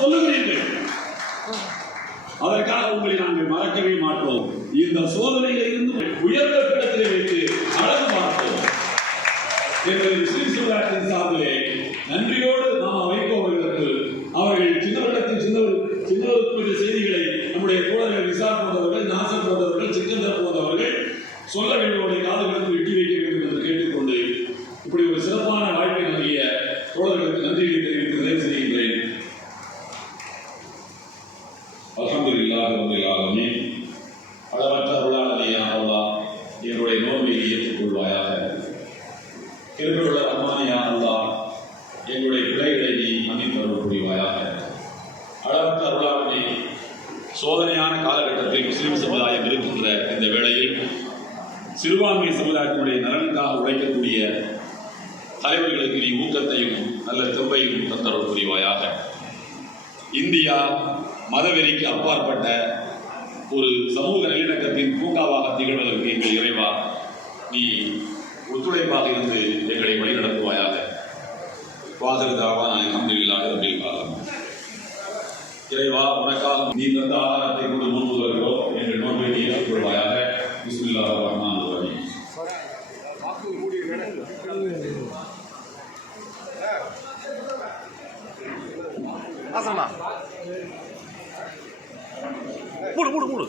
சொல்லுகிறீர்கள். அதற்காக உங்களை நாங்கள் மறக்கவே மாட்டோம். இந்த சோதனையில இருந்து உயர்ந்த இடத்திலே வைத்து அழகு பார்த்தோம் என்பதை முஸ்லிம் சமுதாயத்தின் சார்பிலே நன்றியோடு நாம் வைப்பவர்களுக்கு அவர்கள் சின்னவரிடத்தில் சின்னவருக்கு செய்திகளை நம்முடைய தோழர்கள் விசார் போன்றவர்கள், நாசர் போன்றவர்கள், சிக்கந்தர் போன்றவர்கள் சொல்ல வேண்டியவருடைய காதுகளுக்கு எட்டி வைக்க வேண்டும் என்று கேட்டுக்கொண்டு இப்படி ஒரு சிறப்பான வாய்ப்பை நல்கிய தோழர்களுக்கு நன்றியை தெரிவித்து நிறைவு செய்கின்றேன். அல்ஹம்துலில்லாஹி ரப்பில் ஆலமீன். அளவற்ற அருளாளனே யா அல்லாஹ், என்னுடைய நோன்பை ஏற்றுக்கொள்வாயாக. கிருபையுள்ள ரஹ்மானே யா அல்லாஹ், எங்களுடைய பிழைகளை நீ மன்னித்தருள் புரிவாயாக. அளவற்ற அருளாளனே, சோதனையான காலகட்டத்தில் முஸ்லிம் சமுதாயம் இருக்கின்ற இந்த வேளையில் சிறுபான்மை சமுதாயத்தினுடைய நலனுக்காக உழைக்கக்கூடிய தலைவர்களுக்கு நீ ஊக்கத்தையும் நல்ல தெம்பையும் தந்தருள் புரிவாயாக. இந்தியா மதவெறிக்கு அப்பாற்பட்ட ஒரு சமூக நல்லிணக்கத்தின் பூங்காவாக திகழ்வதற்கு எங்கள் இறைவா நீ ஒத்துழைப்பாக இருந்து எங்களை வழிநடத்துவாயாக. வாசகதாவா நான் அல்ஹம்துலில்லாஹி ரப்பில் ஆலமீன். இறைவா, உனக்காக நீ தந்த ஆதாரத்தை கொண்டு நோன்பு வருகிறோம். எங்கள் நோன்பை நீ ஏற்றுக்கொள்வாயாக. பிஸ்மில்லாஹிர் ரஹ்மானிர் ரஹீம். ஆசமா மூடு மூடு மூடு.